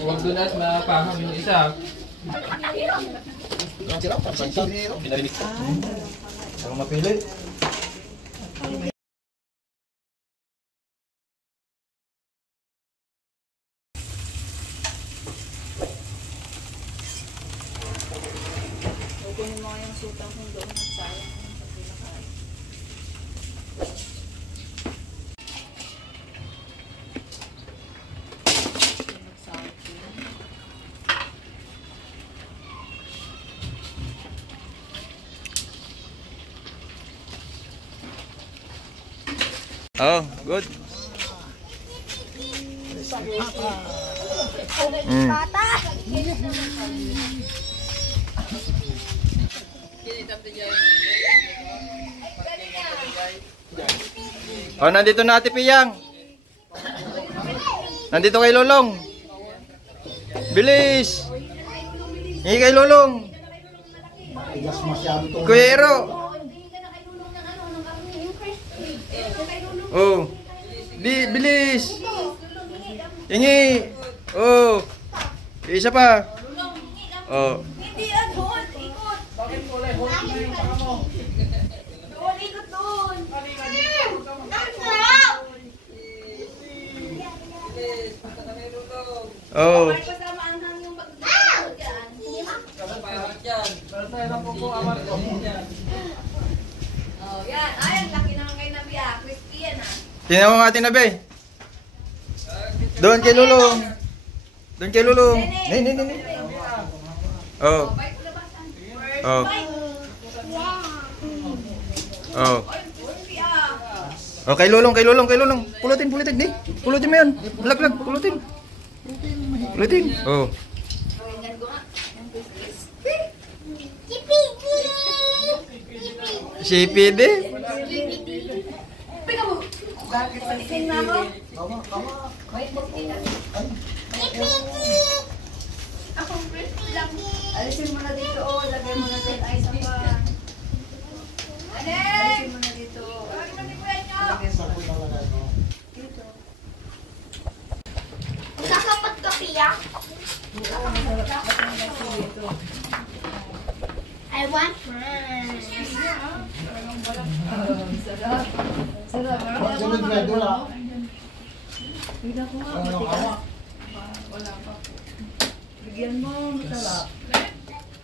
Huwag doon as mapaham yung isa. Pinarinig. Ang mapili. Kunin mo yung sutang kung doon at sayang sa pinakain. Oh, good. Bata! Oh, nandito na Ate Piyang. Nandito kay Lulong. Bilis. Hingi kay Lulong. Kuya Ero. Oh. Bilis. Hingi. Oh. Isa pa. Oh. Oh. Oh, yan. Ay, ang laki naman kay Nabi ah. Crispy yan ah. Tingnan mo natin na be. Doon kay Lulong. Doon kay Lulong. Ni. Oh. Oh. Oh. Oh, kay Lulong. Pulutin di. Pulutin mo 'yan. Lag, pulutin. Oh. CPD. Bakit palisin na ako? Ako, alisin mo na dito. Oh, lagay mo na dito. Ay, sa pa. Alisin mo na dito. Lagay mo na dito. Kakapat ka, Pia. I want fries. Sarap. Bigyan ko nga, matigas. Wala pa. Bigyan mo, masarap.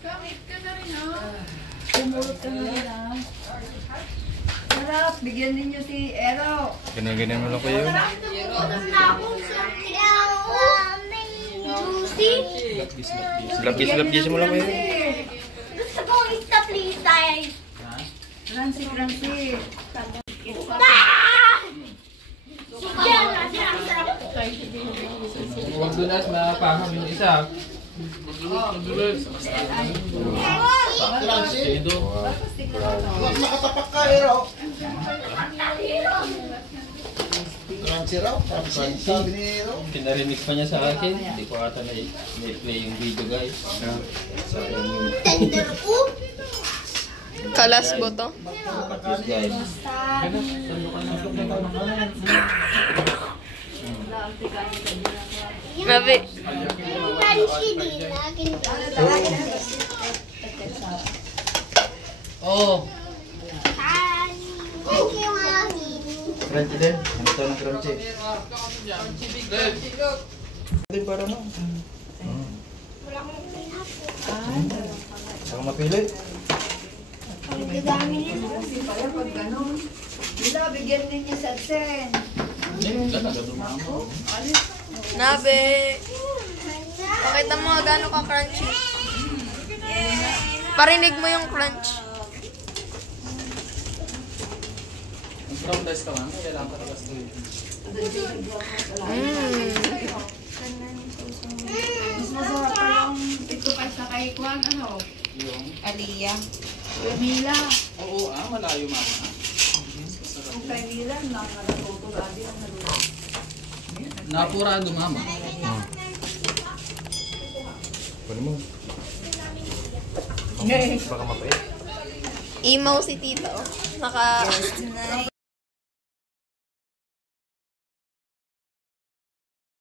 Kamit ka na rin, ha? Kumulot ka na rin, ha? Sarap, bigyan ninyo si Ero. Ganyan mo lang kayo. Slap-gis mo lang kayo. Gusto ko isa, please, guys. Crunchy. Huwag doon as mapaham yung isa. Nakatapak ka, Ero. Crunchy raw. Sabi ni Ero. Pinarinig pa niya sa akin. Hindi ko ata na-play yung video guys. Sayang yung Tender ko. Kalas po to. yes guys. Grabe. Crunchy din. Akin Oh. Crunchy yung akin. Crunchy din. Ano ito ng crunchy? Din para no? Ako mapili. Dami nila. Kaya pag gano'n, nila, bigyan ninyo sa Sen. Nabe. Pakita mo gano'n ka crunchy. Parinig mo yung crunch. Mas masarap pa yung ito pa sa kay Kwan, ano? Aliyah. Mila. Oo, malayo mama. Kung kay Mila, nakakatuto lagi ang naluto. Napurado mama. Pwede mo. Baka mapait. Emaw si Tito. Naka...